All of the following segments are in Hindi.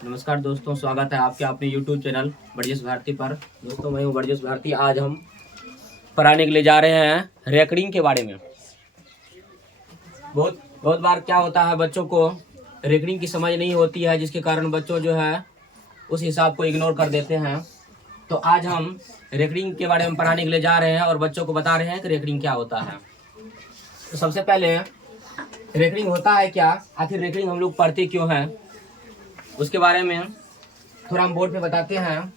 नमस्कार दोस्तों, स्वागत है आपके अपने YouTube चैनल बरजेश भारती पर। दोस्तों मैं हूँ बरजेश भारती। आज हम पढ़ाने के लिए जा रहे हैं रेकरिंग के बारे में। बहुत बार क्या होता है, बच्चों को रेकरिंग की समझ नहीं होती है, जिसके कारण बच्चों जो है उस हिसाब को इग्नोर कर देते हैं। तो आज हम रेकरिंग के बारे में पढ़ाने के लिए जा रहे हैं और बच्चों को बता रहे हैं कि रेकरिंग क्या होता है। तो सबसे पहले रेकरिंग होता है क्या, आखिर रेकरिंग हम लोग पढ़ते क्यों हैं, उसके बारे में थोड़ा हम बोर्ड पे बताते हैं।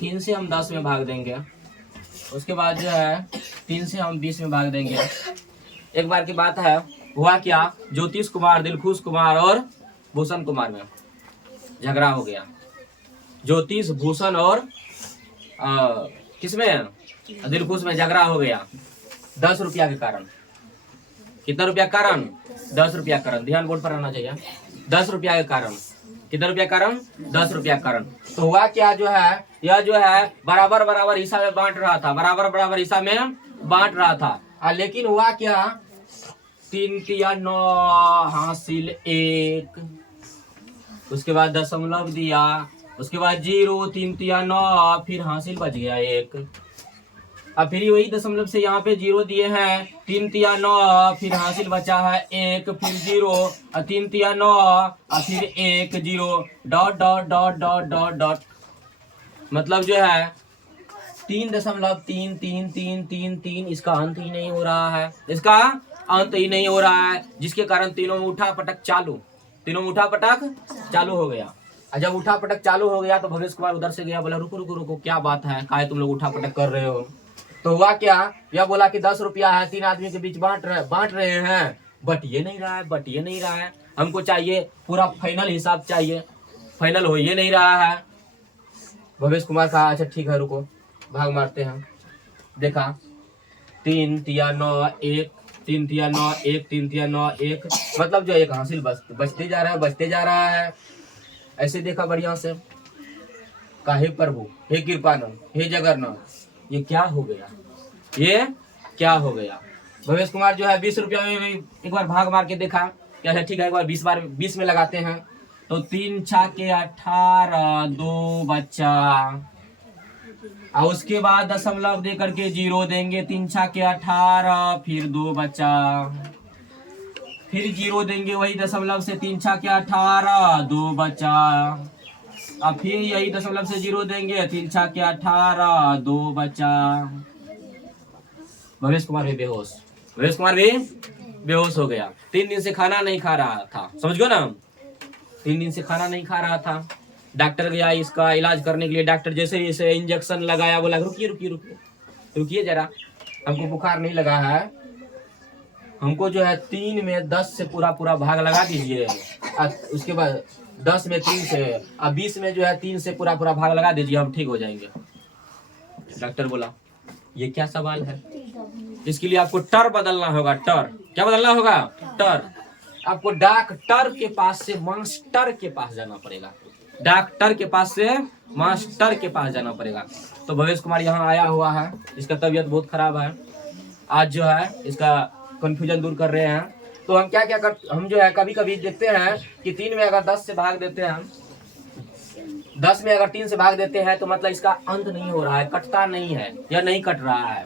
3 से हम 10 में भाग देंगे, उसके बाद जो है 3 से हम 20 में भाग देंगे। एक बार की बात है, हुआ क्या, ज्योतिष कुमार, दिलखुश कुमार और भूषण कुमार में झगड़ा हो गया। ज्योतिष, भूषण और किसमें, दिलखुश में झगड़ा हो गया 10 रुपया के कारण। कितना रुपया कारण? 10 रुपया कारण। ध्यान बोर्ड पर आना चाहिए। 10 रुपया के कारण। कितना रुपया कारण? 10 रुपया कारण। तो हुआ क्या, जो है यह जो है बराबर बराबर हिस्सा में बांट रहा था, बराबर बराबर हिस्सा में बांट रहा था। लेकिन हुआ क्या, 3 तिया 9 हासिल 1, उसके बाद दशमलव दिया, उसके बाद 0, 3 तिया 9, फिर हासिल बच गया 1। अब फिर वही दशमलव से यहाँ पे 0 दिए हैं, 3 तिया 9, फिर हासिल बचा है 1, फिर 0, 3 तिया 9, फिर 1, 0, dot dot dot dot dot dot. मतलब जो है 3.33333, इसका अंत ही नहीं हो रहा है, इसका अंत ही नहीं हो रहा है, जिसके कारण तीनों में उठा पटक चालू हो गया। और जब उठा पटक चालू हो गया तो भवेश कुमार उधर से गया, बोला रुको रुको रुको, क्या बात है, काहे तुम लोग उठा पटक कर रहे हो। तो हुआ क्या, यह बोला कि 10 रुपया है, 3 आदमी के बीच बांट रहे हैं, बट ये नहीं रहा है, हमको चाहिए पूरा फाइनल हिसाब चाहिए, फाइनल हो ये नहीं रहा है। भवेश कुमार कहा अच्छा ठीक है, रुको भाग मारते हैं। देखा 3 तिया 9 1, 3 तिया 9 1, 3 तिया 9 1, मतलब जो एक हासिल बचते जा रहा है। ऐसे देखा बढ़िया से, हे प्रभु, हे कृपानंद, हे जगन्नाथ, ये क्या हो गया। भवेश कुमार जो है 20 रुपया में एक बार भाग मार के देखा, क्या है ठीक है, एक बार 20 में लगाते हैं। तो 3 छाके 18, 2 बच्चा, और उसके बाद दशमलव दे करके 0 देंगे, 3 छाके 18, फिर 2 बच्चा, फिर 0 देंगे वही दशमलव से, 3 छाके 18, 2 बच्चा, अब फिर यही दशमलव से 0 देंगे, 3 छाके 18, 2 बचा। भवेश कुमार भी बेहोश हो गया। 3 दिन से खाना नहीं खा रहा था, समझ गयो ना, 3 दिन से खाना नहीं खा रहा था। डॉक्टर गया इसका इलाज करने के लिए, डॉक्टर जैसे ही इसे इंजेक्शन लगाया, बोला रुकिए जरा, हमको बुखार नहीं लगा है, हमको जो है 3 में 10 से पूरा भाग लगा दीजिए, उसके बाद 10 में 3 से, अब 20 में जो है 3 से पूरा भाग लगा दीजिए, हम ठीक हो जाएंगे। डॉक्टर बोला ये क्या सवाल है, इसके लिए आपको टर बदलना होगा। टर क्या बदलना होगा? टर। आपको डॉक्टर के पास से मास्टर के पास जाना पड़ेगा, डॉक्टर के पास से मास्टर के पास जाना पड़ेगा। तो भवेश कुमार यहाँ आया हुआ है, इसका तबीयत बहुत खराब है, आज जो है इसका कंफ्यूजन दूर कर रहे हैं। तो हम हम जो है कभी कभी देखते हैं कि 3 में अगर 10 से भाग देते हैं, 10 में अगर 3 से भाग देते हैं, तो मतलब इसका अंत नहीं हो रहा है, कटता नहीं है या नहीं कट रहा है।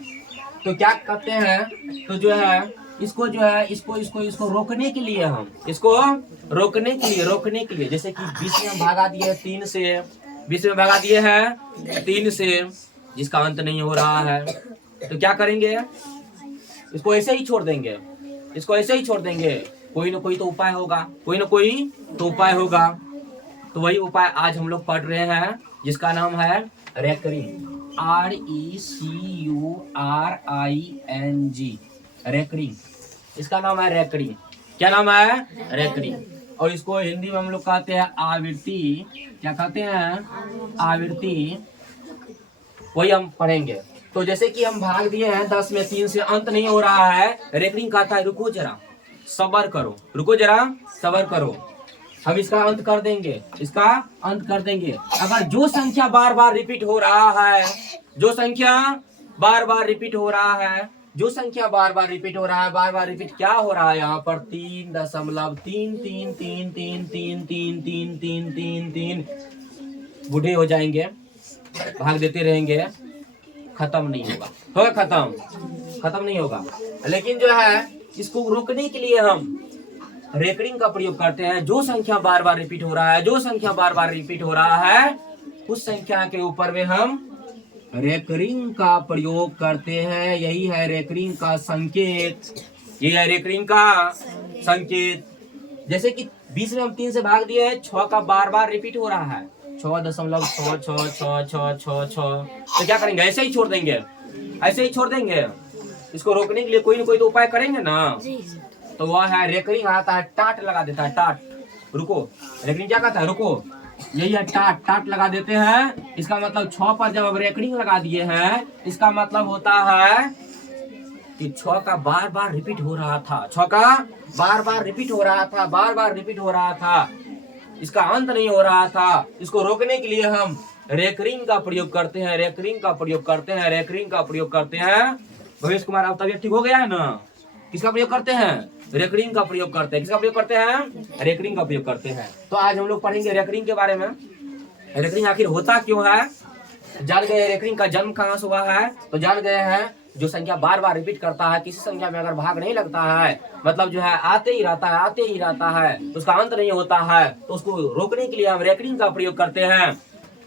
तो क्या करते हैं, तो जो है इसको रोकने के लिए, हम इसको रोकने के लिए जैसे कि 20 में हम भागा दिए 3 से, 20 में भागा दिए हैं 3 से, जिसका अंत नहीं हो रहा है, तो क्या करेंगे, इसको ऐसे ही छोड़ देंगे, कोई ना कोई तो उपाय होगा, तो वही उपाय आज हम लोग पढ़ रहे हैं, जिसका नाम है रेकरिंग, RECURING, रेकरिंग, इसका नाम है रेकरिंग। क्या नाम है? रेकरिंग। और इसको हिंदी में हम लोग कहते हैं आवृत्ति। क्या कहते हैं? आवृत्ति। वही हम पढ़ेंगे। तो जैसे कि हम भाग दिए हैं 10 में 3 से, अंत नहीं हो रहा है, रेकरिंग कहता है रुको जरा सबर करो, हम इसका अंत कर देंगे। अगर जो संख्या बार बार रिपीट हो रहा है, जो संख्या बार बार रिपीट हो रहा है, बार बार रिपीट क्या हो रहा है यहाँ पर 3.333333333 बूढ़े हो जाएंगे, भाग देते रहेंगे, खत्म नहीं होगा, होगा खत्म नहीं होगा। लेकिन जो है इसको रोकने के लिए हम रेकरिंग का प्रयोग करते हैं। जो संख्या बार बार रिपीट हो रहा है, जो संख्या बार बार रिपीट हो रहा है, उस संख्या के ऊपर में हम रेकरिंग का प्रयोग करते हैं। यही है रेकरिंग का संकेत, ये है रेकरिंग का संकेत। जैसे कि 20 में हम 3 से भाग दिए, 6 का बार बार रिपीट हो रहा है, 6.66666, तो क्या करेंगे, ऐसे ही छोड़ देंगे, ऐसे ही छोड़ देंगे। इसको रोकने के लिए कोई ना कोई तो उपाय करेंगे ना, तो वह है रेकरिंग आता है, टाट लगा देता है, टाट, रुको। रेकरिंग क्या कहता है, रुको, यही है टाट, टाट लगा देते हैं। इसका मतलब 6 पर जब अब रेकरिंग लगा दिए हैं, इसका मतलब होता है कि 6 का बार बार रिपीट हो रहा था, 6 का बार बार रिपीट हो रहा था, बार बार रिपीट हो रहा था, इसका अंत नहीं हो रहा था। इसको रोकने के लिए हम रेकरिंग का प्रयोग करते हैं, रेकरिंग का प्रयोग करते हैं, रेकरिंग का प्रयोग करते हैं। भवेश कुमार, अब तबियत ठीक हो गया है ना? किसका प्रयोग करते हैं, रेकरिंग का प्रयोग करते हैं। किसका प्रयोग करते हैं, रेकरिंग का प्रयोग करते हैं। तो आज हम लोग पढ़ेंगे रेकरिंग के बारे में। रेकरिंग आखिर होता क्यों है, जान गए। रेकरिंग का जन्म कहाँ से हुआ है, तो जान गए हैं। जो संख्या बार बार रिपीट करता है, किसी संख्या में अगर भाग नहीं लगता है, मतलब जो है आते ही रहता है, आते ही रहता है, उसका अंत नहीं होता है, तो उसको रोकने के लिए हम रेकरिंग का प्रयोग करते हैं।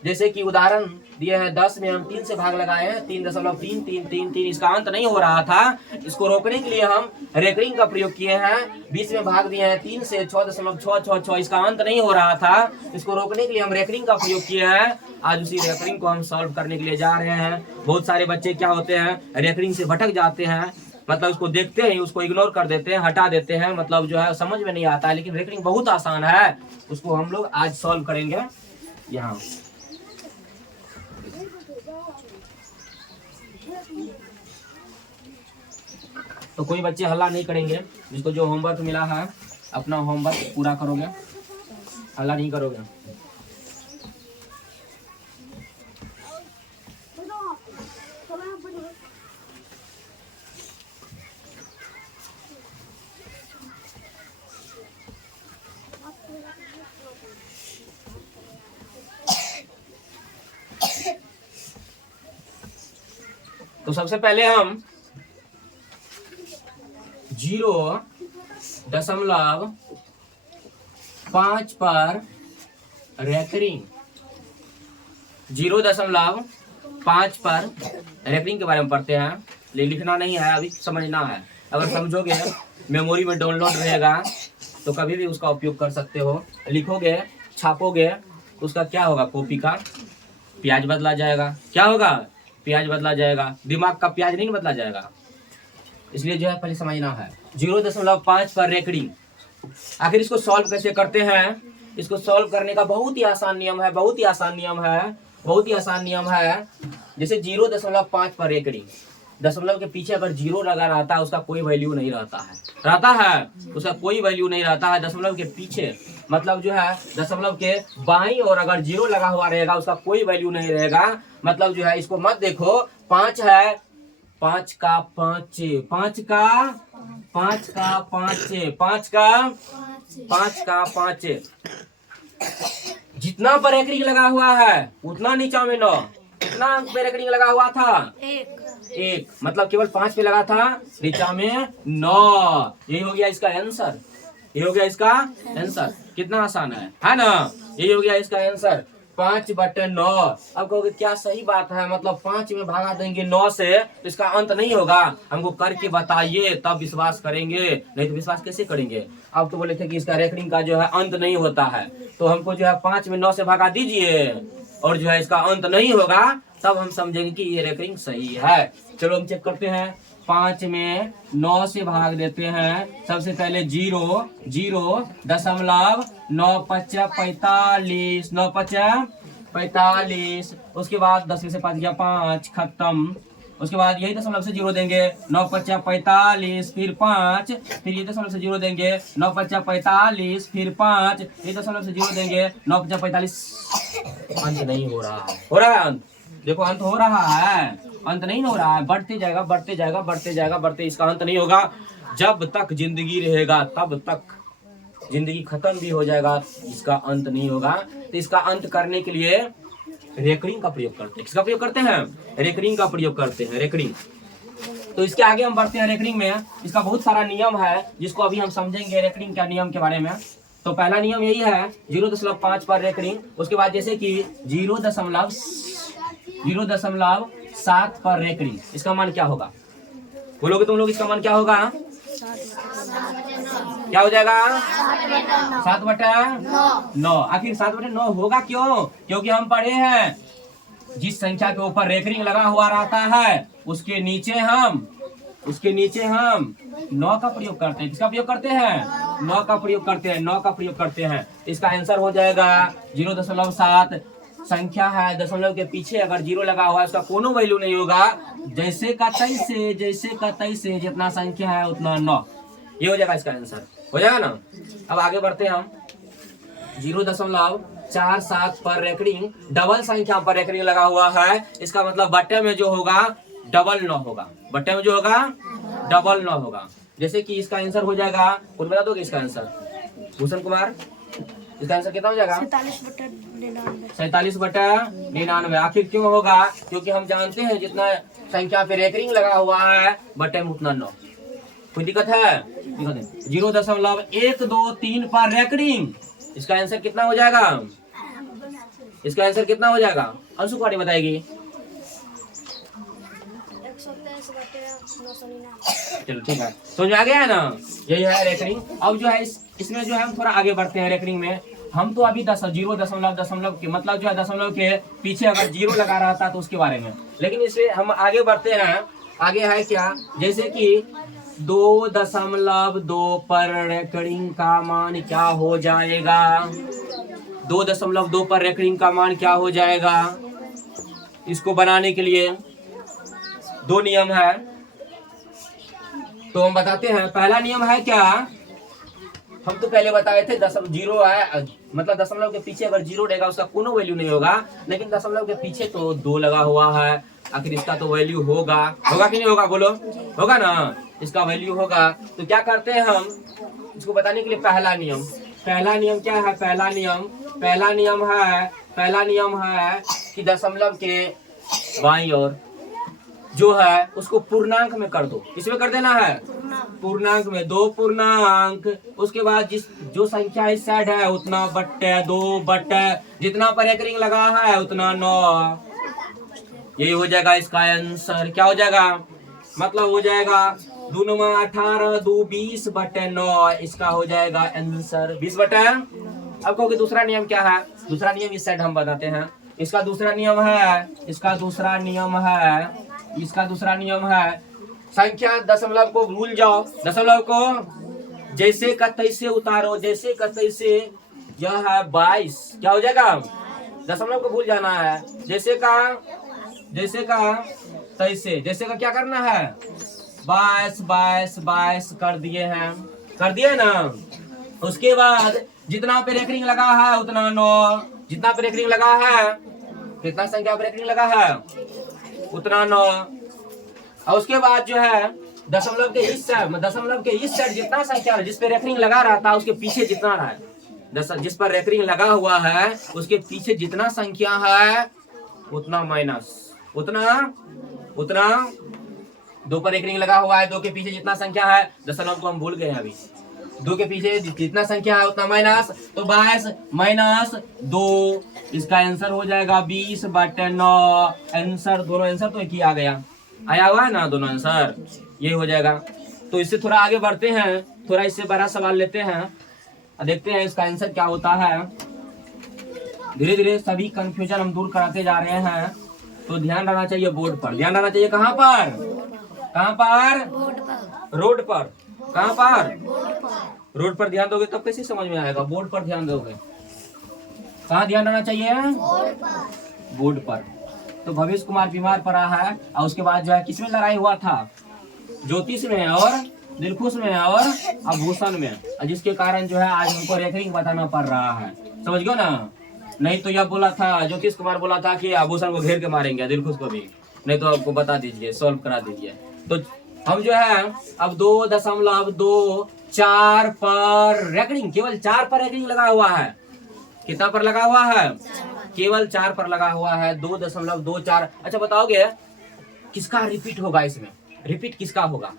जैसे कि उदाहरण दिए हैं, 10 में हम 3 से भाग लगाए हैं, 3.3333, इसका अंत नहीं हो रहा था, इसको रोकने के लिए हम रेकरिंग का प्रयोग किए हैं। 20 में भाग दिए हैं 3 से, 6.666, इसका अंत नहीं हो रहा था, इसको रोकने के लिए हम रेकरिंग का प्रयोग किए हैं। आज उसी रेकरिंग को हम सॉल्व करने के लिए जा रहे हैं। बहुत सारे बच्चे क्या होते हैं, रेकरिंग से भटक जाते हैं, मतलब उसको देखते हैं, उसको इग्नोर कर देते हैं, हटा देते हैं, मतलब जो है समझ में नहीं आता है। लेकिन रेकरिंग बहुत आसान है, उसको हम लोग आज सॉल्व करेंगे यहाँ। तो कोई बच्चे हल्ला नहीं करेंगे, जिसको जो होमवर्क मिला है अपना होमवर्क पूरा करोगे, हल्ला नहीं करोगे। तो सबसे पहले हम 0.5 पर रेकरिंग, 0.5 पर रेकरिंग के बारे में पढ़ते हैं। लिखना नहीं है, अभी समझना है। अगर समझोगे, मेमोरी में डाउनलोड रहेगा, तो कभी भी उसका उपयोग कर सकते हो। लिखोगे, छापोगे, तो उसका क्या होगा, कॉपी का प्याज बदला जाएगा। क्या होगा, प्याज बदला जाएगा, दिमाग का प्याज नहीं बदला जाएगा। इसलिए जो है पहले समझना है। 0.5 पर रेकरिंग, आखिर इसको सॉल्व कैसे करते हैं। इसको सॉल्व करने का बहुत ही आसान नियम है, बहुत ही आसान नियम है, बहुत ही आसान नियम है। जैसे 0.5 पर रेकरिंग, दशमलव के पीछे अगर 0 लगा रहता है, उसका कोई वैल्यू नहीं रहता है, रहता है, उसका कोई वैल्यू नहीं रहता है। दशमलव के पीछे मतलब जो है दशमलव के बाईं और अगर 0 लगा हुआ रहेगा, उसका कोई वैल्यू नहीं रहेगा। मतलब जो है इसको मत देखो, 5 है, 5 का 5, 5 का 5 का 5, 5 का 5 का 5, जितना पर रेकरिंग लगा हुआ है उतना नीचा में 9, कितना पे रेकरिंग लगा हुआ था, 1, मतलब केवल 5 पे लगा था, नीचा में 9। यही हो गया इसका आंसर, ये हो गया इसका आंसर। कितना आसान है ना। यही हो गया इसका आंसर, 5/9। अब कहोगे क्या सही बात है, मतलब 5 में भागा देंगे 9 से, तो इसका अंत नहीं होगा। हमको करके बताइए तब विश्वास करेंगे, नहीं तो विश्वास कैसे करेंगे। अब तो बोले थे कि इसका रेकरिंग का जो है अंत नहीं होता है, तो हमको जो है 5 में 9 से भागा दीजिए, और जो है इसका अंत नहीं होगा, तब हम समझेंगे कि ये रेकरिंग सही है। चलो हम चेक करते हैं। 5 में 9 से भाग देते हैं। सबसे पहले 0, 0.955 9×5 = 45। उसके बाद 10 में से 5 गया 5, खत्म। उसके बाद यही दशमलव से 0 देंगे, 9×5 = 45, फिर 5, फिर ये दशमलव से 0 देंगे, 9×5 = 45, फिर 5, ये दशमलव से 0 देंगे, 9×45। अंत नहीं हो रहा है, हो रहा है अंत, देखो अंत हो रहा है, अंत नहीं हो रहा है, बढ़ते जाएगा बढ़ते जाएगा बढ़ते जाएगा बढ़ते, इसका अंत नहीं होगा। जब तक जिंदगी रहेगा तब तक, जिंदगी खत्म भी हो जाएगा, इसका अंत नहीं होगा। तो इसका अंत करने के लिए रेकरिंग का प्रयोग करते हैं। किसका प्रयोग करते हैं? रेकरिंग का प्रयोग करते हैं, रेकरिंग। तो इसके आगे हम बढ़ते हैं रेकरिंग में। इसका बहुत सारा नियम है जिसको अभी हम समझेंगे रेकरिंग का नियम के बारे में। तो पहला नियम यही है 0.5 पर रेकरिंग। उसके बाद जैसे कि 0.7 पर रेकरिंग, इसका मान क्या होगा? बोलोगे तुम लोग, इसका मान क्या होगा? क्या हो जाएगा? 7/9। आखिर 7/9 होगा क्यों? क्योंकि हम पढ़े हैं जिस संख्या के ऊपर रेकरिंग लगा हुआ रहता है उसके नीचे हम 9 का प्रयोग करते हैं। किसका प्रयोग करते हैं? 9 का प्रयोग करते हैं, 9 का प्रयोग करते हैं। इसका आंसर हो जाएगा 0.7। संख्या है, दशमलव के पीछे अगर 0 लगा हुआ है उसका कोनो वैल्यू नहीं होगा। जैसे का तैसे जितना संख्या है उतना 9, ये हो जाएगा इसका आंसर, हो जाएगा ना। अब आगे बढ़ते हैं हम। 0.47 पर रेकरिंग, डबल संख्या पर रेकरिंग लगा हुआ है। इसका मतलब बट्टे में जो होगा डबल 9 होगा, बट्टे में जो होगा डबल 9 होगा। जैसे कि इसका आंसर हो जाएगा, कुछ बता दोगे इसका आंसर? भूषण कुमार, इसका आंसर कितना हो जाएगा? 47/99। आखिर क्यों होगा? क्योंकि हम जानते हैं जितना संख्या पे रेकरिंग लगा हुआ है बट्टे में उतना 9। कोई दिक्कत है? 0.123 पर रेकरिंग, इसका आंसर कितना हो जाएगा? इसका आंसर कितना हो जाएगा? अंशु कुमारी बताएगी। चलो ठीक है, समझ में आ गया है ना। यही है रेकरिंग। अब जो है इसमें जो है हम थोड़ा आगे बढ़ते हैं रेकरिंग में। हम तो अभी 0.0 के मतलब जो है दशमलव के पीछे अगर 0 लगा रहता तो उसके बारे में, लेकिन इसमें हम आगे बढ़ते हैं। आगे है क्या? जैसे कि 2.2 पर रेकरिंग का मान क्या हो जाएगा? 2.2 पर रेकरिंग का मान क्या हो जाएगा? इसको बनाने के लिए 2 नियम है, तो हम बताते हैं। पहला नियम है क्या? हम तो पहले बताए थे 0 है, मतलब दशमलव के पीछे अगर 0 रहेगा उसका कोनो वैल्यू नहीं होगा, लेकिन दशमलव के पीछे तो 2 लगा हुआ है, आखिर इसका तो वैल्यू होगा कि नहीं होगा? बोलो, होगा ना, इसका वैल्यू होगा। तो क्या करते हैं हम इसको बताने के लिए? पहला नियम क्या है? पहला नियम है कि दशमलव के बाईं ओर जो है उसको पूर्णांक में कर दो। किसमें कर देना है? पूर्णांक में। 2 पूर्णांक, उसके बाद जो संख्या इस साइड है उतना बट्टे 2 बट्टे जितना पर रेकरिंग लगा है उतना 9। यही हो जाएगा इसका आंसर। क्या हो जाएगा? मतलब हो जाएगा 2 9 18, 2 20/9, इसका हो जाएगा आंसर 20/। अब कहोगे दूसरा नियम क्या है? दूसरा नियम इस साइड हम बताते हैं। इसका दूसरा नियम है संख्या दशमलव को भूल जाओ, दशमलव को जैसे का तैसे उतारो, जैसे का तैसे। यह है 22, क्या हो जाएगा? दशमलव को भूल जाना है। जैसे का तैसे, जैसे का क्या करना है? 22 कर दिए ना। उसके बाद जितना पे रेकरिंग लगा है उतना 9, जितना पे रेकरिंग लगा है, कितना संख्या पे रेकरिंग लगा है उतना 9। और उसके बाद जो है दशमलव के इस साइड जितना संख्या जिस पे रेकरिंग लगा रहा था उसके पीछे जितना है, जिस पर रेकरिंग लगा हुआ है उसके पीछे जितना संख्या है उतना माइनस, उतना 2 पर रेकरिंग लगा हुआ है, 2 के पीछे जितना संख्या है, दशमलव को हम भूल गए हैं अभी। 2 के पीछे जितना संख्या है उतना माइनस, तो 22 माइनस 2, इसका आंसर हो जाएगा 20/9। आंसर, दोनों आंसर तो एक ही आया हुआ है ना, दोनों आंसर ये हो जाएगा। तो इससे थोड़ा आगे बढ़ते हैं, थोड़ा इससे बड़ा सवाल लेते हैं, देखते हैं इसका आंसर क्या होता है। धीरे धीरे सभी कंफ्यूजन हम दूर कराते जा रहे हैं, तो ध्यान रहना चाहिए बोर्ड पर। ध्यान रहना चाहिए कहाँ पर? रोड पर। कहाँ पर? रोड पर ध्यान दोगे तब कैसे समझ में आएगा? बोर्ड पर ध्यान दोगे। कहाँ ध्यान रहना चाहिए? बोर्ड पर। तो भविष्य कुमार बीमार पड़ा है, और उसके बाद जो है किसमें लड़ाई हुआ था? ज्योतिष में और दिलखुश में और आभूषण में, जिसके कारण जो है आज हमको रेकरिंग बताना पड़ रहा है। समझ गयो ना? नहीं तो यह बोला था, ज्योतिष कुमार बोला था कि आभूषण को घेर के मारेंगे, दिलखुश को भी। नहीं तो आपको बता दीजिए, सॉल्व करा दीजिए। तो हम जो है अब 2.24 पर रेकरिंग, केवल 4 पर रेकरिंग लगा हुआ है। कितना पर लगा हुआ है? केवल 4 पर लगा हुआ है। 2.24। अच्छा बताओगे किसका रिपीट होगा इसमें? रिपीट किसका होगा?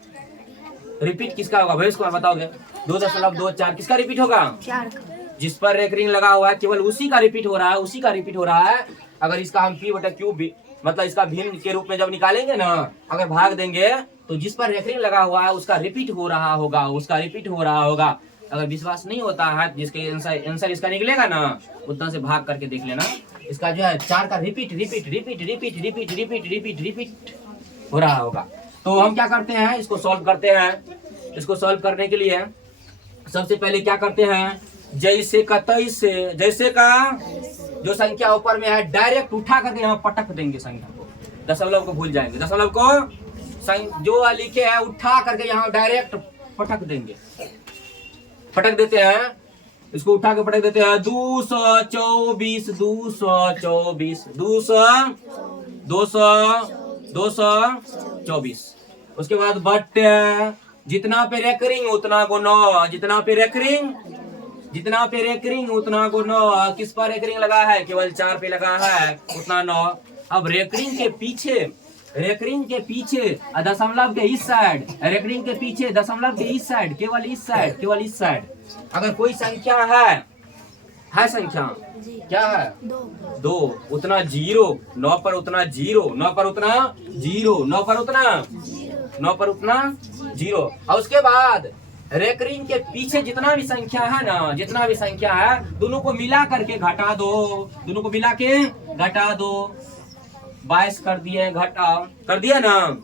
रिपीट किसका होगा भाई, इसको बताओगे? 2.24 किसका रिपीट होगा? जिस पर रेकरिंग लगा हुआ है केवल उसी का रिपीट हो रहा है, उसी का रिपीट हो रहा है। अगर इसका हम P/Q मतलब इसका भिन्न के रूप में जब निकालेंगे ना, अगर भाग देंगे तो जिस पर रेकरिंग लगा हुआ है उसका रिपीट हो रहा होगा, उसका रिपीट हो रहा होगा। अगर विश्वास नहीं होता है जिसके आंसर इसका निकलेगा ना, उतना से भाग करके देख लेना। इसका जो है 4 का repeat repeat repeat repeat repeat repeat repeat repeat हो रहा होगा। तो हम क्या करते हैं, इसको सॉल्व करते हैं। इसको सॉल्व करने के लिए सबसे पहले क्या करते हैं, जैसे का तैसे, जैसे का जो संख्या ऊपर में है डायरेक्ट उठा करके यहाँ पटक देंगे संख्या को, दशमलव को भूल जाएंगे। दशमलव को जो लिखे है उठा करके यहाँ डायरेक्ट पटक देंगे, पटक देते हैं। इसको उठा के पटक देते हैं। 224 224। उसके बाद बट जितना पे रेकरिंग उतना गुना, जितना पे रेकरिंग उतना गुना। किस पर रेकरिंग लगा है? केवल 4 पे लगा है, उतना 9। अब रेकरिंग के पीछे दशमलव के इस साइड, रेकरिंग के पीछे दशमलव के इस साइड, केवल इस साइड अगर कोई संख्या है संख्या क्या है? 2 उतना 0, 9 पर उतना 0, 9 पर उतना 0, 9 पर उतना 0। और उसके बाद रेकरिंग के पीछे जितना भी संख्या है ना, जितना भी संख्या है, दोनों को मिला करके घटा दो, दोनों को मिला के घटा दो। 22 कर दिए, घटा कर दिया ना।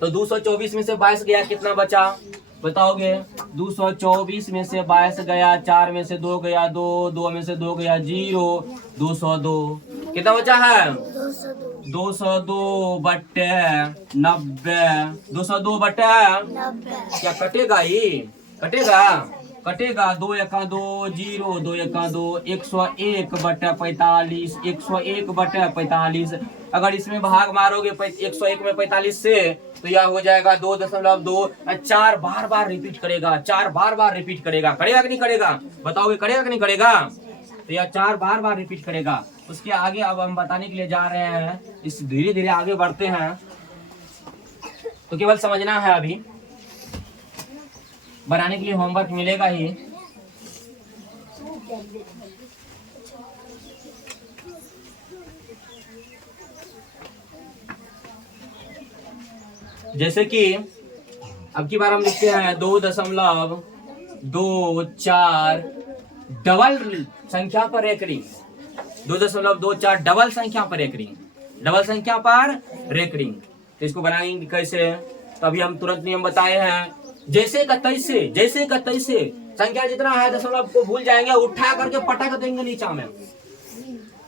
तो 224 में से 22 गया, कितना बचा बताओगे? 224 में से 22 गया, 4 में से 2 गया, 2 में से 2 गया 0, 202। कितना बचा है? 202 बटे 90। 202 बटे क्या कटेगा? ये कटेगा 2 1 2 0, 2 1 2, 101 बटे 45, 101 बटे 45। अगर इसमें भाग मारोगे 101 में 45 से तो यह हो जाएगा 2.2। 4 बार रिपीट करेगा, 4 बार रिपीट करेगा। करेगा कि नहीं करेगा? बताओगे करेगा कि नहीं करेगा? तो यह 4 बार रिपीट करेगा। उसके आगे अब हम बताने के लिए जा रहे हैं, इस धीरे धीरे आगे बढ़ते हैं। तो केवल समझना है, अभी बनाने के लिए होमवर्क मिलेगा ही। जैसे कि अब की बार हम लिखते हैं 2.24 डबल संख्या पर रेकरिंग। 2.24 डबल संख्या पर रेकरिंग। तो इसको बनाएंगे कैसे? तो अभी हम तुरंत नियम बताए हैं। जैसे का तैसे संख्या जितना है दशमलव को भूल जाएंगे, उठा करके पटक देंगे, नीचा में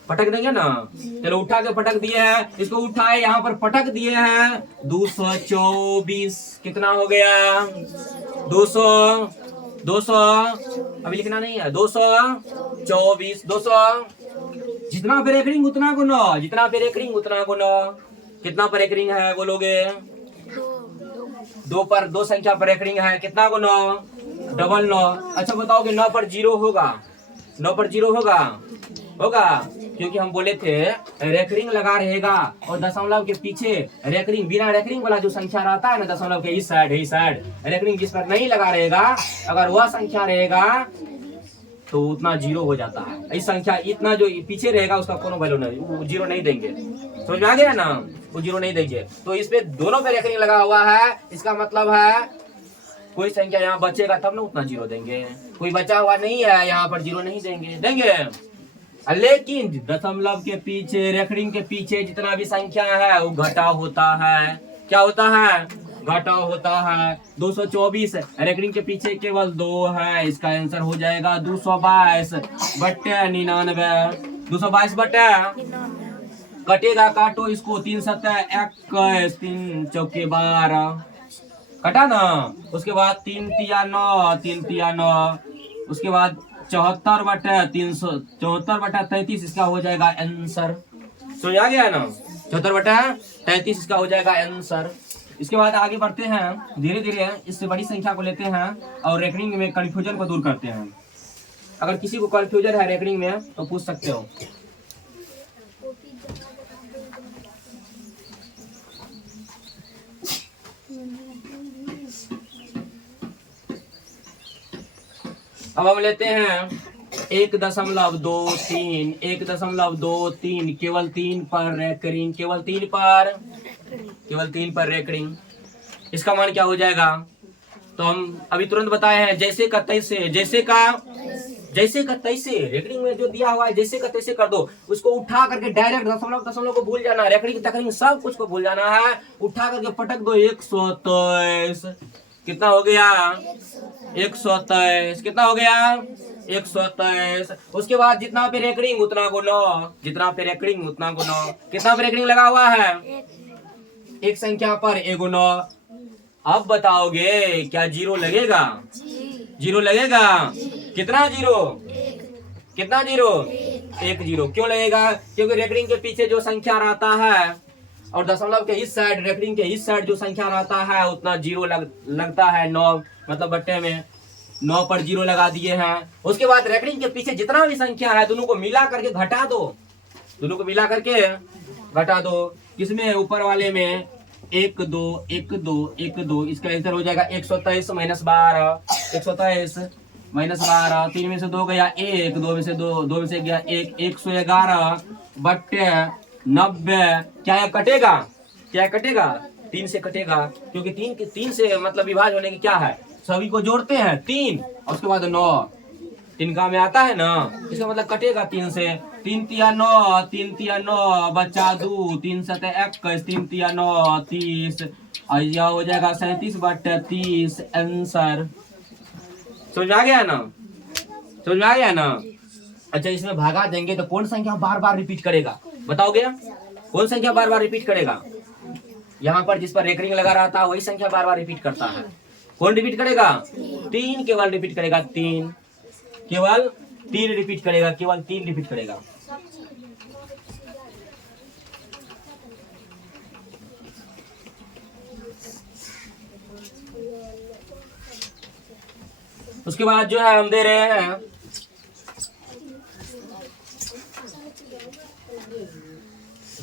पटक देंगे ना। चलो उठा के पटक दिए हैं, इसको उठाए यहाँ पर पटक दिए हैं। 224 कितना हो गया? 200 अभी लिखना नहीं है। 224 जितना पे रेकरिंग उतना गुना, जितना पे रेकरिंग उतना गुना। कितना पर रेकरिंग है बोलोगे? 2 पर 2 संख्या पर रेकरिंग है, कितना गुना? 999। अच्छा बताओगे 9 पर 0 होगा? 9 पर 0 होगा क्योंकि हम बोले थे रेकरिंग लगा रहेगा और दशमलव के पीछे रेकरिंग, बिना रेकरिंग वाला जो संख्या रहता है ना दशमलव के इस साइड रेकरिंग जिस पर नहीं लगा रहेगा, अगर वह संख्या रहेगा तो उतना 0 हो जाता है। इस संख्या इतना जो पीछे रहेगा उसका कोनो वैल्यू नहीं, वो 0 नहीं देंगे। समझ में आ गया ना? वो 0 नहीं देंगे। तो इस पे दोनों पे रेकरिंग लगा हुआ है, इसका मतलब है कोई संख्या यहाँ बचेगा तब ना उतना 0 देंगे। कोई बचा हुआ नहीं है यहाँ पर 0 नहीं देंगे। लेकिन दशमलव के पीछे, रेकरिंग के पीछे जितना भी संख्या है वो घटा होता है। क्या होता है? घटा होता है। 224 रेकरिंग के पीछे केवल 2 है, इसका आंसर हो जाएगा 222 बटे 99। 222 बटे कटेगा, काटो इसको। 3 7 21, 3 चौके 12 कटा ना। उसके बाद 3 तिया 9, 3 तिया 9। उसके बाद 74 बटे 334 बटे 33, इसका हो जाएगा आंसर। समझ आ गया ना? 74/33 इसका हो जाएगा आंसर। इसके बाद आगे बढ़ते हैं, धीरे धीरे इससे बड़ी संख्या को लेते हैं और रेकनिंग में कंफ्यूजन को दूर करते हैं। अगर किसी को कंफ्यूजन है रेकनिंग में तो पूछ सकते हो। अब हम लेते हैं 1.23, 1.23, केवल 3 पर रेकरिंग, केवल 3 पर रेकरिंग। इसका मान क्या हो जाएगा? तो हम अभी तुरंत बताए हैं, जैसे का तैसे, जैसे का तैसे रेकरिंग में जो दिया हुआ है जैसे का तैसे कर दो। उसको उठा करके डायरेक्ट दशमलव को भूल जाना, रेकरिंग तकरिंग सब कुछ को भूल जाना है। उठा करके पटक दो 123, कितना हो गया? 123। कितना हो गया? 123। उसके बाद जितना पे रेकरिंग उतना गुना, जितना पे रेकरिंग उतना गुना। कितना पे रेकरिंग लगा हुआ है? एक संख्या पर एक गुना। अब बताओगे क्या जीरो लगेगा? जीरो लगेगा। कितना जीरो? कितना जीरो? एक जीरो। क्यों लगेगा? क्योंकि रेकरिंग के पीछे जो संख्या रहता है और दशमलव के इस साइड, रेकरिंग के इस साइड जो संख्या रहता है उतना जीरो लगता है। 9 मतलब बट्टे में 9 पर जीरो लगा दिए हैं। उसके बाद रेकरिंग के पीछे जितना भी संख्या है दोनों को मिला करके घटा दो, दोनों को मिला करके घटा दो। किसमें? ऊपर वाले में 1 2 1 2 1 2। इसका आंसर हो जाएगा 123 - 12, 123 - 12। 3 में से 2 गया 1, 2 में से 2 में से गया 1, 111 बट्टे 90। क्या यह कटेगा? क्या कटेगा? 3 से कटेगा, क्योंकि 3 से मतलब विभाज्य होने की क्या है? सभी को जोड़ते हैं 3 और उसके बाद 9, 3 का में आता है ना, इसका मतलब कटेगा 3 से। 3 तिया 9, 3 तिया 9 बच्चा 2, 3 7 21, 3 तिया 9 30 और यह हो जाएगा 37/30 आंसर। समझ में आ गया ना? समझ में आ गया ना? अच्छा, इसमें भागा देंगे तो कौन संख्या बार बार रिपीट करेगा? बताओगे कौन संख्या बार बार रिपीट करेगा? यहाँ पर जिस पर रेकरिंग लगा रहा था वही संख्या बार बार रिपीट करता है। कौन रिपीट करेगा? 3 केवल रिपीट करेगा। 3 केवल 3 रिपीट करेगा, केवल 3 रिपीट करेगा। उसके बाद जो है हम दे रहे हैं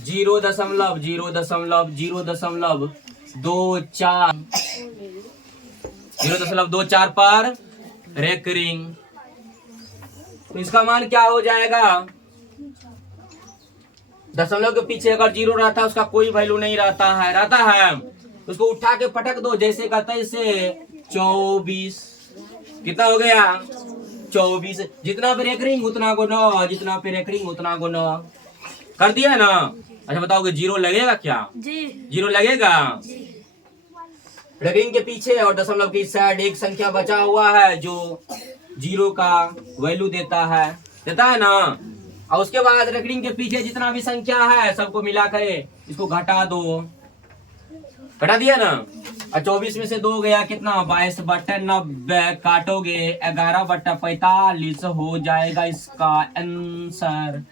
0.24 पर रेकरिंग। तो इसका मान क्या हो जाएगा? दशमलव के पीछे अगर जीरो रहता है उसका कोई वैल्यू नहीं रहता है, उसको उठा के पटक दो जैसे का तैसे। 24। कितना हो गया? 24। जितना पे रेकरिंग उतना गुना, जितना पे रेकरिंग उतना गुना। कर दिया ना? अच्छा बताओगे जीरो लगेगा क्या? जी जीरो लगेगा। रेकरिंग के पीछे और दशमलव की साइड एक संख्या बचा हुआ है जो जीरो का वैल्यू देता है ना। और उसके बाद रेकरिंग के पीछे जितना भी संख्या है सबको मिला कर इसको घटा दो। घटा दिया ना? और 24 में से 2 गया कितना? 22/90। काटोगे 11/45 हो जाएगा इसका आंसर।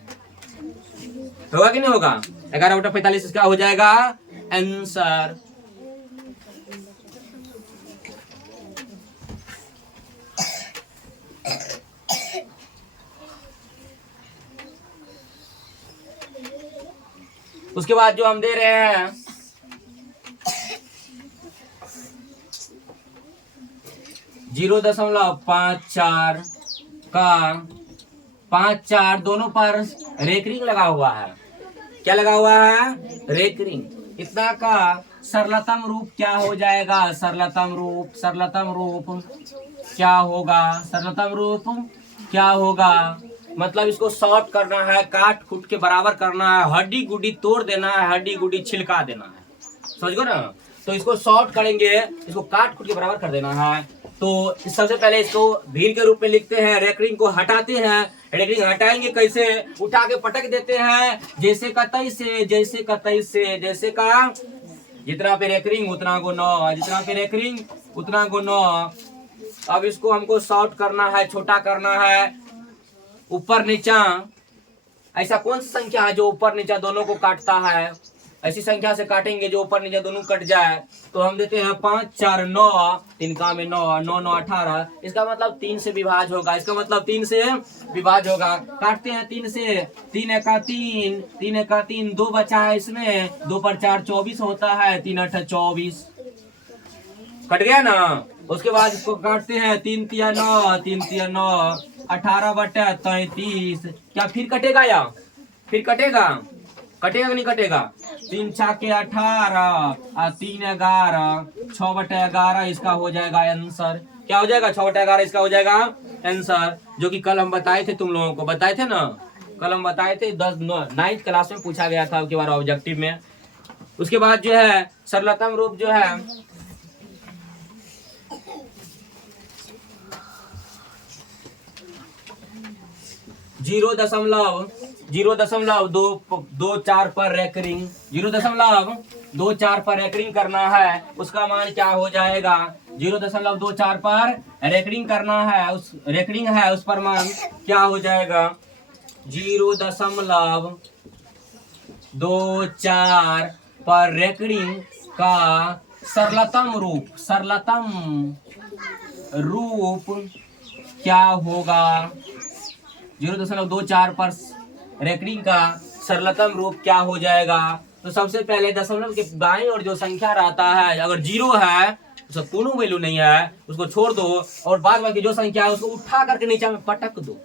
होगा कि नहीं होगा? 11/45 इसका हो जाएगा आंसर। उसके बाद जो हम दे रहे हैं 0.54 का 5-4 दोनों पर रेकरिंग लगा हुआ है। क्या लगा हुआ है? रेकरिंग। इतना का सरलतम रूप क्या हो जाएगा? सरलतम रूप क्या होगा? सरलतम रूप क्या होगा? मतलब इसको शॉर्ट करना है, काट खूट के बराबर करना है, हड्डी गुड्डी तोड़ देना है, हड्डी गुड्डी छिलका देना है। समझ गो ना? तो इसको शॉर्ट करेंगे, इसको काट खूट के बराबर कर देना है। तो सबसे पहले इसको भीड़ के रूप में लिखते हैं, रेकरिंग को हटाते हैं। रेकरिंग हटाएंगे कैसे? उठा के पटक देते हैं जैसे का तैसे, जैसे का तैसे, जैसे का। जितना पे रेकरिंग उतना गुना, जितना पे रेकरिंग उतना गुना। अब इसको हमको शॉर्ट करना है, छोटा करना है, ऊपर नीचा। ऐसा कौन सा संख्या है जो ऊपर नीचा दोनों को काटता है? ऐसी संख्या से काटेंगे जो ऊपर नीचे दोनों कट जाए। तो हम देते हैं 5 4 9, 3 का में 9, 9 9 18। इसका मतलब 3 से विभाज्य होगा, इसका मतलब 3 से विभाज्य होगा। काटते हैं 3 से, 3 एका 3, 3 एका 3, 2 बचा है इसमें, 2 पर 4 24 होता है, 3 8 24 कट गया ना। उसके बाद इसको काटते हैं 3 तिया 9, 3 तिया 9, 18 बटा 33। क्या फिर कटेगा या फिर कटेगा? कटेगा कि नहीं कटेगा? 3 छाके 18 और 3 11, 6 बटा 11 इसका हो जाएगा आंसर। क्या हो जाएगा? 6 बटा 11 इसका हो जाएगा आंसर, जो कि कल हम बताए थे, तुम लोगों को बताए थे ना, कल हम बताए थे 9th क्लास में पूछा गया था, उसके बाद ऑब्जेक्टिव में। उसके बाद जो है सरलतम रूप जो है 0.024 पर रेकरिंग, 0.24 पर रेकरिंग करना है, उसका मान क्या हो जाएगा? 0.24 पर रेकरिंग करना है, उस रेकरिंग है उस पर मान क्या हो जाएगा? 0.24 पर रेकरिंग का सरलतम रूप क्या होगा? 0.24 पर रेकरिंग का सरलतम रूप क्या हो जाएगा? तो सबसे पहले दशमलव के बाईं और जो संख्या रहता है, अगर 0 है उसका कोनो वैल्यू नहीं है, उसको छोड़ दो, और बाद बाकी जो संख्या है उसको उठा करके नीचे में पटक दो।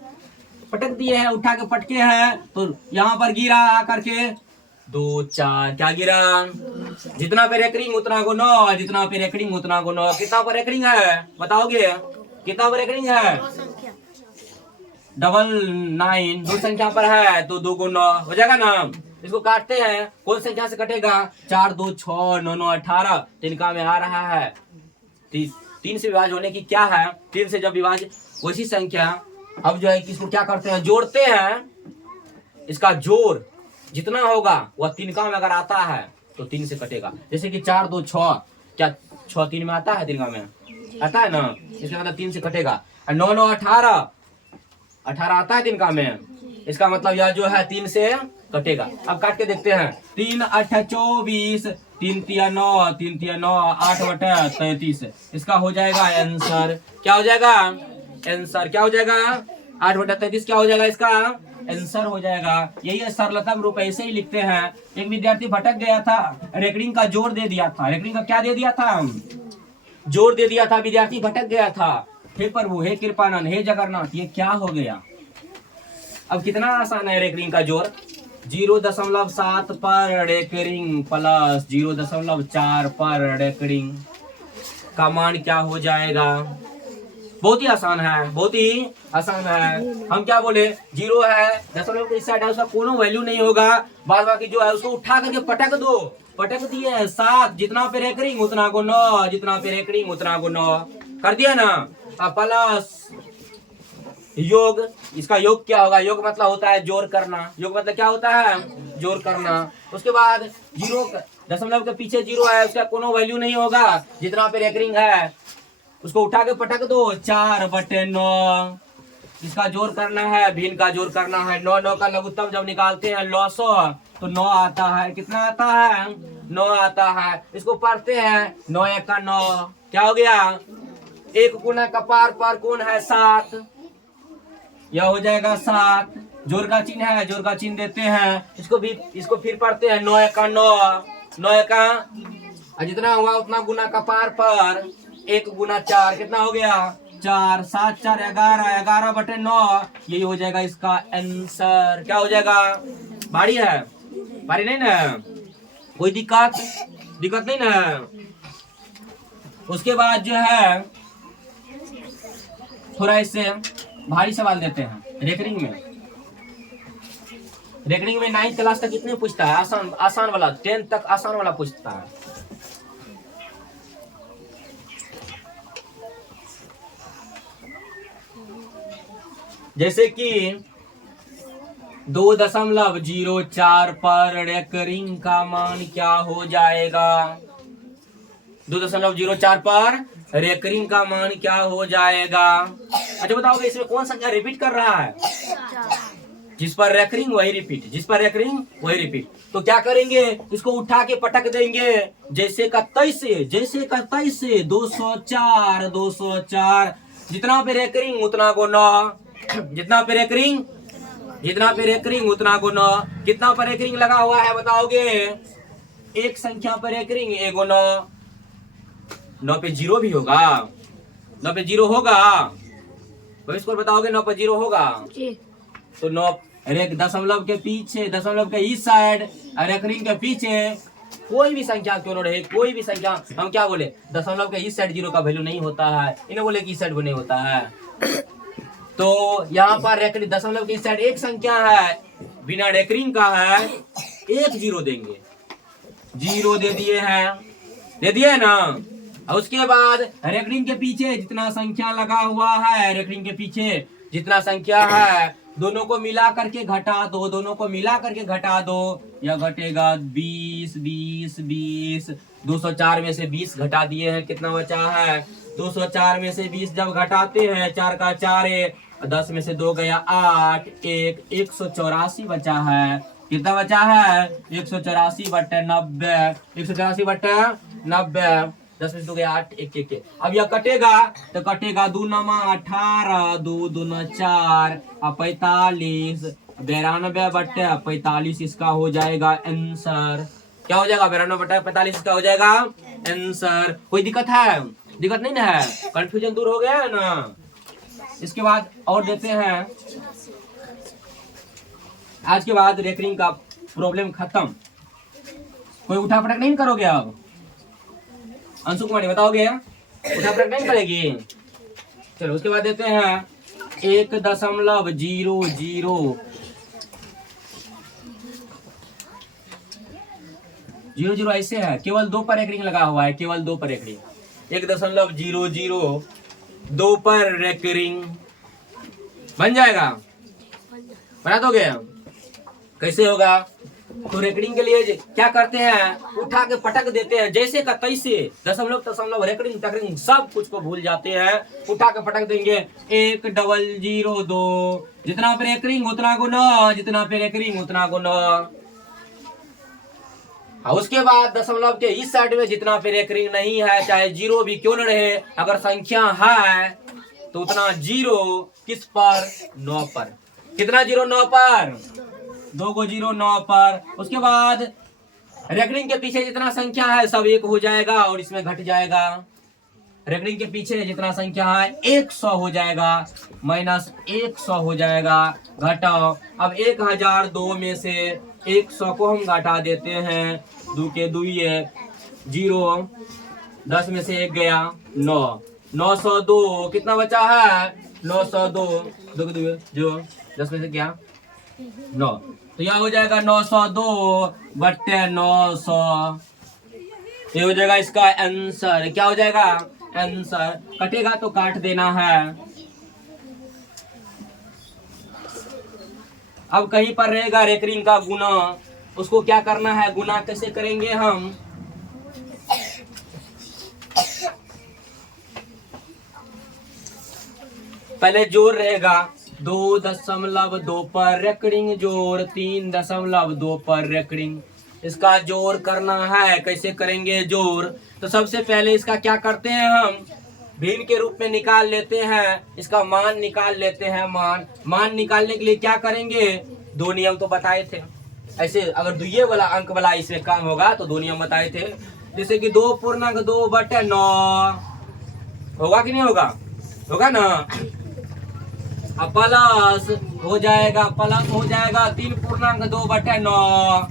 पटक दिए हैं, उठा के पटके हैं, तो यहाँ पर गिरा आकर के 2 4, क्या गिरा? जितना पे रेकरिंग उतना को 9, जितना पे रेकरिंग उतना को 9। कितना पर रेकरिंग है बताओगे? कितना पर रेकरिंग है? 99। 2 संख्या पर है तो 2 को 9 हो जाएगा ना। इसको काटते हैं, कौन संख्या से कटेगा? 4 2 6, 9 9 18, 3 का में आ रहा है 3 से विभाज्य होने की क्या है? 3 से जब विभाज्य वैसी संख्या। अब जो है इसको क्या करते हैं? जोड़ते हैं। इसका जोड़ जितना होगा वह 3 का में अगर आता है तो 3 से कटेगा। जैसे कि 4 2 6, क्या 6 3 में आता है? 3 का में आता है ना, इसका मतलब 3 से कटेगा। 9 9 18 आता है 3 का में, इसका मतलब यह जो है 3 से कटेगा। अब काट के देखते हैं। 3 8 24, 3 तिया 9, 3 तिया 9, 8 बटा 33 इसका हो जाएगा आंसर। क्या हो जाएगा? आंसर क्या हो जाएगा? 8 बटा 33 क्या हो जाएगा? इसका आंसर हो जाएगा। यही है सरलतम रूप, ऐसे ही लिखते हैं। एक विद्यार्थी भटक गया था, रेकरिंग का जोड़ दे दिया था। रेकरिंग का क्या दे दिया था? जोड़ दे दिया था। विद्यार्थी भटक गया था। हे प्रभु, हे कृपानंद, हे जगन्नाथ, ये क्या हो गया? अब कितना आसान है रेकरिंग का जोड़। 0.7 पर रेकरिंग प्लस 0.4 पर रेकरिंग का मान क्या हो जाएगा? बहुत ही आसान है, बहुत ही आसान है। हम क्या बोले? 0 है, दशमलव के इस साइड है, उसका कोनो वैल्यू नहीं होगा। बाद बाकी जो है उसको उठा करके पटक दो। पटक दिए 7, जितना पे रेकरिंग उतना को 9, जितना पे रेकरिंग उतना को 9 कर दिया ना। अब प्लस योग, इसका योग क्या होगा? योग मतलब होता है जोड़ करना। योग मतलब क्या होता है? जोड़ करना। उसके बाद 0 दशमलव के पीछे 0 है, उसका कोनो वैल्यू नहीं होगा। जितना पे रेकरिंग है उसको उठा के पटक दो। 4 बटे 9 इसका जोड़ करना है, भिन्न का जोड़ करना है। 9 9 का लघुत्तम जब निकालते हैं लॉसो तो 9 आता है। कितना आता है? 9 आता है। इसको पढ़ते हैं 9 1 का 9, क्या हो गया? 1 गुना का पार पर कौन है? 7, यह हो जाएगा 7। जोड़ का चिन्ह है, जोड़ का चिन्ह देते हैं। इसको फिर पढ़ते हैं 9 1 का 9, 9 1 का जितना हुआ उतना गुना का पार पर 1 गुना 4, कितना हो गया? 4 7 4 11, 11 बटे 9 यही हो जाएगा इसका आंसर। क्या हो जाएगा? भारी है? भारी नहीं ना? कोई दिक्कत नहीं ना? उसके बाद जो है थोड़ा इससे भारी सवाल देते हैं। रेकरिंग में 9th क्लास तक कितने पूछता है? आसान वाला। 10th तक आसान वाला पूछता है। जैसे कि 2.04 पर रेकरिंग का मान क्या हो जाएगा? 2.04 पर रेकरिंग का मान क्या हो जाएगा? अच्छा बताओगे, इसमें कौन संख्या रिपीट कर रहा है? जिस पर रेकरिंग वही रिपीट, जिस पर रेकरिंग वही रिपीट। तो क्या करेंगे, इसको उठा के पटक देंगे, जैसे का तैसे, जैसे का तैसे। 204 204, जितना पे रेकरिंग उतना गुना, जितना पे रेकरिंग, जितना पे रेकरिंग उतना गुना। कितना पर रेकरिंग लगा हुआ है बताओगे? एक संख्या पर रेकरिंग एक गुना। 9 पे 0 भी होगा, 9 पे 0 होगा, तो इसको बताओगे 9 पे 0 होगा। तो 9 दशमलव के पीछे, दशमलव के इस साइड और रेकरिंग के पीछे कोई भी संख्या क्यों न रहे, कोई भी संख्या, हम क्या बोले, दशमलव के इस साइड 0 का वैल्यू नहीं होता है, इन्हें बोले कि इस साइड वो नहीं होता है। तो यहाँ पर रेकरिंग दशमलव के इस साइड एक संख्या है, बिना रेकरिंग का है, एक 0 देंगे, 0 दे दिए हैं, दे दिए ना। और उसके बाद रेकरिंग के पीछे जितना संख्या लगा हुआ है, रेकरिंग के पीछे जितना संख्या है, दोनों को मिला करके घटा दो, दोनों को मिला करके घटा दो। यह घटेगा 20 20 20। 204 में से 20 घटा दिए हैं, कितना बचा है? 204 में से 20 जब घटाते हैं, 4 का 4 है, 10 में से 2 गया 8, 184 बचा है। कितना बचा है? 184/90, 184/90। 10 में से 2 गया 8, 1 1 1। अब यह कटेगा तो कटेगा 2 नमा 18, 2 दूना 4, 45, 92/45 इसका हो जाएगा आंसर। क्या हो जाएगा? 92/45 इसका हो जाएगा आंसर। कोई दिक्कत है? दिक्कत नहीं ना है? कंफ्यूजन दूर हो गया है ना? इसके बाद और देते हैं, आज के बाद रेकरिंग का प्रॉब्लम खत्म। कोई उठा पटक नहीं करोगे अब? अंशु कुमारी बताओगे? उठा पटक नहीं करेगी? चलो उसके बाद देते हैं 1.0000 ऐसे है, केवल 2 पर रेकरिंग लगा हुआ है, केवल 2 पर रेकरिंग। 1.00 2 पर रेकरिंग बन जाएगा, बना दोगे? कैसे होगा? तो रेकरिंग के लिए क्या करते हैं, उठा के पटक देते हैं, जैसे का तैसे। दशमलव दशमलव रेकरिंग टकरिंग सब कुछ को भूल जाते हैं, उठा के पटक देंगे। 1.002, जितना पे रेकरिंग उतना गुना, जितना पे रेकरिंग उतना गुना। उसके बाद दशमलव के इस साइड में जितना पे रेकरिंग नहीं है, चाहे 0 भी क्यों न रहे, अगर संख्या है तो उतना 0 किस पर? 9 पर। कितना 0? 9 पर। 2 को 0 9 पर। उसके बाद रेकरिंग के पीछे जितना संख्या है सब 1 हो जाएगा और इसमें घट जाएगा। रेकरिंग के पीछे जितना संख्या है 100 हो जाएगा, -100 हो जाएगा। घटाओ। अब 1002 में से 100 को हम घटा देते हैं, 2 के 2 है 0, 10 में से 1 गया 9, 902। कितना बचा है? 902, 2 के 2 जो 10 में से क्या 9, तो यह हो जाएगा 902/900। ये हो जाएगा इसका आंसर। क्या हो जाएगा? आंसर। कटेगा तो काट देना है। अब कहीं पर रहेगा रेकरिंग का गुना, उसको क्या करना है? गुना कैसे करेंगे हम? पहले जोड़ रहेगा, 2.2 पर रेकरिंग जोड़, 3.2 पर रेकरिंग। इसका जोड़ करना है। कैसे करेंगे जोड़? तो सबसे पहले इसका क्या करते हैं, हम भिन्न के रूप में निकाल लेते हैं, इसका मान निकाल लेते हैं। मान निकालने के लिए क्या करेंगे? 2 नियम तो बताए थे। ऐसे अगर दुइये वाला अंक वाला इसमें काम होगा तो 2 नियम बताए थे, जैसे कि 2.2/9 होगा कि नहीं होगा? होगा ना। अब प्लस हो जाएगा, प्लस हो जाएगा 3.2/9।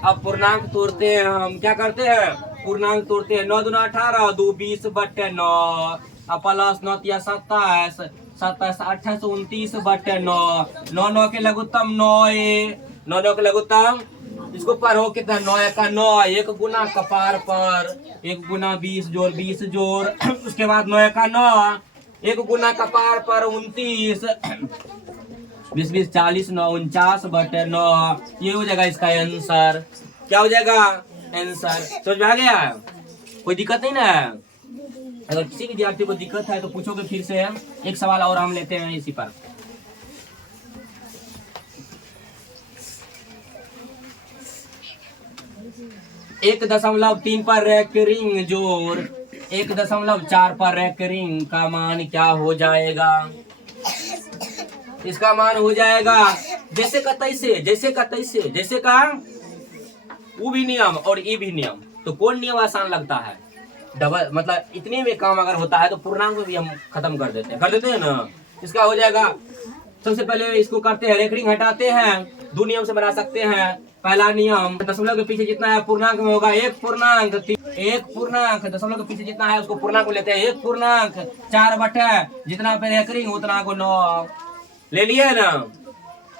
अब पूर्णांक तोड़ते हैं हम, क्या करते हैं? पूर्णांक तोड़ते हैं। 9 दूना 18, 2 20/9। अब प्लस 9 या 27, 27 28 29/9। 9 9 के लघुत्तम 9, 9 9 के लघुत्तम इसको पर हो कितना? 9 का 9, 1 गुना कपार पर 1 गुना 20 जोड़ 20 जोड़। उसके बाद 9 का 9, 1 गुना कपार पर 29, 20 20 40 9 49/9। ये हो जाएगा इसका आंसर। क्या हो जाएगा? आंसर। समझ में आ गया? कोई दिक्कत नहीं ना? अगर किसी विद्यार्थी को दिक्कत है तो पूछोगे फिर से। एक सवाल और हम लेते हैं इसी पर। 1.3 पर रेकरिंग जोड़ 1.4 पर रेकरिंग का मान क्या हो जाएगा? इसका मान हो जाएगा जैसे का तैसे, जैसे का तैसे, जैसे का वो भी नियम और ये भी नियम। तो कौन नियम आसान लगता है? डबल मतलब इतने में काम अगर होता है तो पूर्णांक में भी हम खत्म कर देते हैं ना। इसका हो जाएगा, सबसे पहले इसको करते हैं, रेकरिंग हटाते हैं, दो नियम से बना सकते हैं। पहला नियम, दशमलव के पीछे जितना है पूर्णांक में होगा 1 पूर्णांक 1 पूर्णांक, दशमलव के पीछे जितना है उसको पूर्णांक में लेते हैं 1 पूर्णांक 4 बटे जितना पे रेकरिंग उतना को 9 ले लिए ना।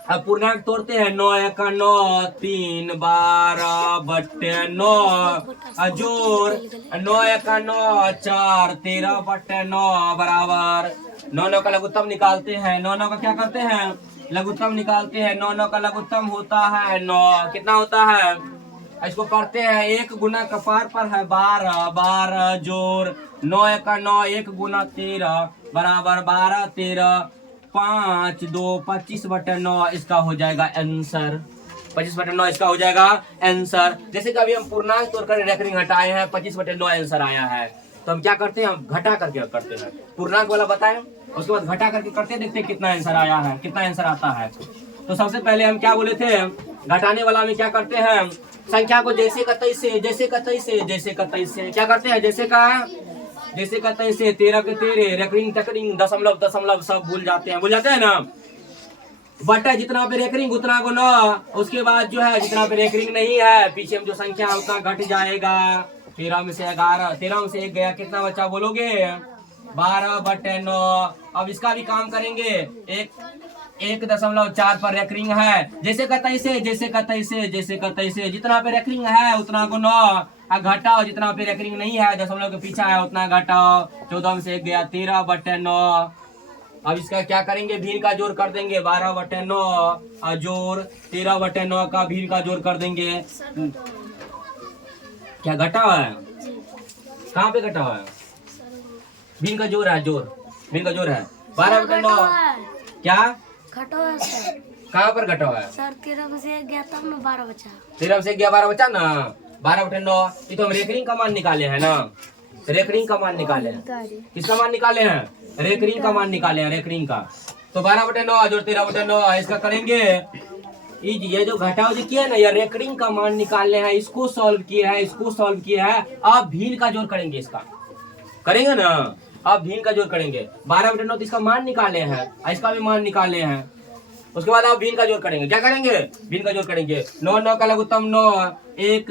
अब पूर्णांक तोड़ते हैं, 9 1 9 3 12 बटे 9 जोड़ 9 1 9 4 13 बटे 9 बराबर 9 9 का लघुत्तम निकालते हैं। 9 9 का क्या करते हैं? लघुत्तम निकालते हैं। 9 9 का लघुत्तम होता है 9। कितना होता है? इसको करते हैं, 1 गुना कपार पर है 12 12 जोड़ 9 1 9 1 गुना 13 बराबर 12 13 5 2 25 बटे 9 इसका हो जाएगा आंसर। 25 बटे 9 इसका हो जाएगा आंसर। जैसे कि अभी हम पूर्णांक तोड़कर रेकरिंग हटाए हैं, 25 बटे 9 आंसर आया है। तो हम क्या करते हैं? हम घटा करके करते हैं, पूर्णांक वाला बताएं, उसके बाद घटा करके करते हैं, देखते हैं कितना आंसर आया है, कितना आंसर आता है। तो सबसे पहले हम क्या बोले थे, घटाने वाला में क्या करते हैं? संख्या को जैसे का तैसे, जैसे का तैसे, जैसे का तैसे क्या करते हैं? जैसे का तैसे 13 के 13 रेकरिंग टकरिंग दशमलव दशमलव सब भूल जाते हैं ना। बटा जितना पे रेकरिंग उतना को 9, उसके बाद जो है जितना पे रेकरिंग नहीं है पीछे में जो संख्या है उतना घट जाएगा। 13 में से 11, 13 में से 1 गया, कितना बच्चा बोलोगे? 12 बटे 9। अब इसका भी काम करेंगे, 1.4 पर रेकरिंग है, जैसे का तैसे, जैसे का तैसे, जैसे का तैसे, जितना पे रेकरिंग है उतना को 9 घटाओ, जितना पे रेकरिंग नहीं है दशमलव के पीछा है उतना घटाओ। 14 में से 1 गया, 13 बटे 9। अब इसका क्या करेंगे? भीन का जोड़ कर देंगे, 12 बटे 9 जोड़ 13 बटे 9 का भीन का जोड़ कर देंगे। क्या घटा हुआ है? कहाँ पे घटा हुआ है? भीन का जोड़ है, जोड़ भीन का जोड़ है 12 बटे 9। क्या घटो है सर? कहाँ पर घटा हुआ है सर 13 में से 1 गया तब ना 12 बचा। 13 में से 1 गया 12 बचा ना। 12 बटे 9 ये तो हम रेकरिंग का मान निकाले हैं ना, रेकरिंग का मान निकाले हैं। किसका मान निकाले हैं? रेकरिंग का मान निकाले हैं, रेकरिंग का। तो 12 बटे 9 जोड़ 13 बटे 9 इसका करेंगे। ये जो घटाव जो किया है ना, ये रेकरिंग का मान निकालने हैं, इसको सॉल्व किया है, इसको सॉल्व किया है। आप भीन का जोड़ करेंगे, इसका करेंगे ना, आप भीन का जोड़ करेंगे। 12 बटे 9 तो इसका मान निकाले हैं, इसका भी मान निकाले हैं। उसके बाद आप भीन का जोड़ करेंगे। क्या करेंगे? भीन का जोड़ करेंगे। 9 9 का लघुत्तम 9, 1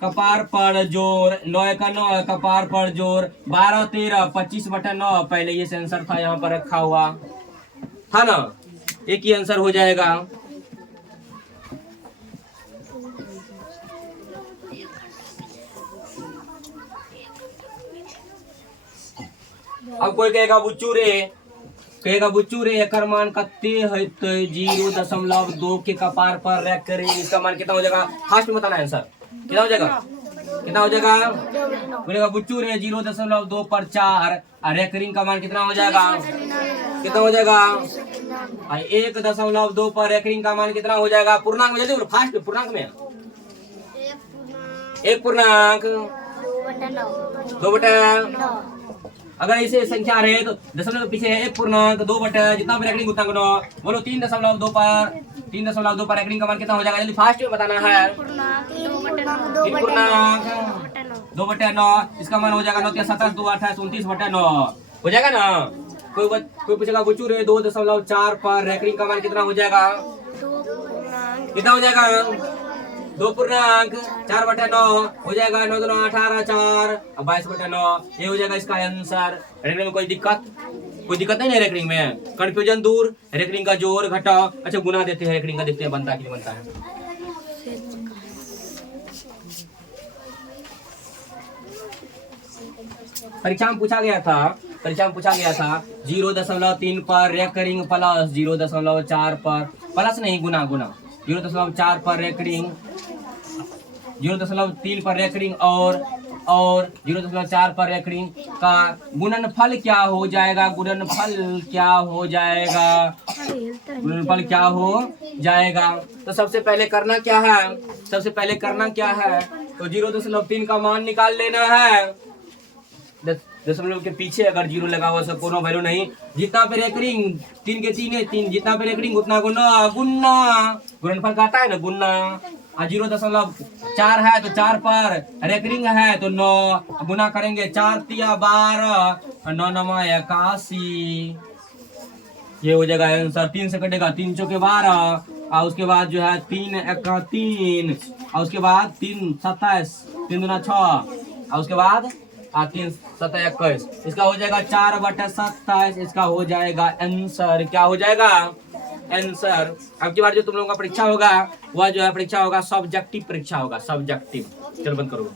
कपार पर जोड़ 9 का 9 कपार पर जोड़ 12 13 25 बटे 9। पहले ये आंसर था, यहाँ पर रखा हुआ था ना, एक ही आंसर हो जाएगा। अब कोई कहेगा बुच्चू रे एकर मान कत्ते हेतै? 0.2 के कपार पर रख कर इसका मान कितना हो जाएगा? फास्ट में बताना आंसर कितना हो जाएगा? कितना हो जाएगा? बोलेगा बुच्चू रे 0.2 पर 4 रेकरिंग का मान कितना हो जाएगा? कितना हो जाएगा? 1.2 पर रेकरिंग का मान कितना हो जाएगा? पूर्णांक में जल्दी बोलो, फास्ट पूर्णांक में। 1 पूर्णांक 2 बटे, अगर इसे संख्या रहे तो दशमलव के पीछे 1 पूर्णांक 2 बटे जितना भी रेकरिंग उतना को 9। बोलो 3.2 पर रेकरिंग का मान कितना हो जाएगा? जल्दी फास्ट में बताना है। 2 बटे 2 बटे 9 इसका मान हो जाएगा 9 27 2 28 29 बटे 9 हो जाएगा ना। कोई पूछेगा बुच्चू रे 2.4 पर रेकरिंग का मान कितना हो जाएगा? कितना हो जाएगा? 2 पूर्णांक 4 बटे 9 हो जाएगा। 9 2 18 4 22 बटे 9 ये हो जाएगा इसका आंसर। रेकरिंग में कोई दिक्कत नहीं है, रेकरिंग में कंफ्यूजन दूर। रेकरिंग का जोड़ घटाओ, अच्छा गुना देते हैं, रेकरिंग का देखते हैं बनता है कि नहीं बनता है। परीक्षा में पूछा गया था 0.3 पर रेकरिंग प्लस 0.4 पर प्लस नहीं गुना 0.4 पर रेकरिंग, 0.3 पर रेकरिंग और 0.4 पर रेकरिंग का गुणनफल क्या हो जाएगा? गुणनफल क्या हो जाएगा? तो सबसे पहले करना क्या है? तो 0.3 का मान निकाल लेना है। 10 के पीछे अगर 0 लगा हुआ सब कोनो वैल्यू नहीं। जितना पे रेकरिंग 3 के 3 है 3, जितना पे रेकरिंग उतना गुना गुना गुणनफल का आता है ना गुना। 0.4 है तो 4 पर रेकरिंग है तो 9 गुना करेंगे 4 तिया 12 9 9 81। ये हो जाएगा आंसर। 3 से कटेगा 3 चौके 12 और उसके बाद जो है 3 एका 3 और उसके बाद 3 27 3 दूना 6 और उसके बाद 3 7 21। इसका हो जाएगा 4/27। इसका हो जाएगा आंसर। क्या हो जाएगा आंसर। अब की बार जो तुम लोगों का परीक्षा होगा वह जो है परीक्षा होगा सब्जेक्टिव परीक्षा होगा सब्जेक्टिव। चलो बंद करो।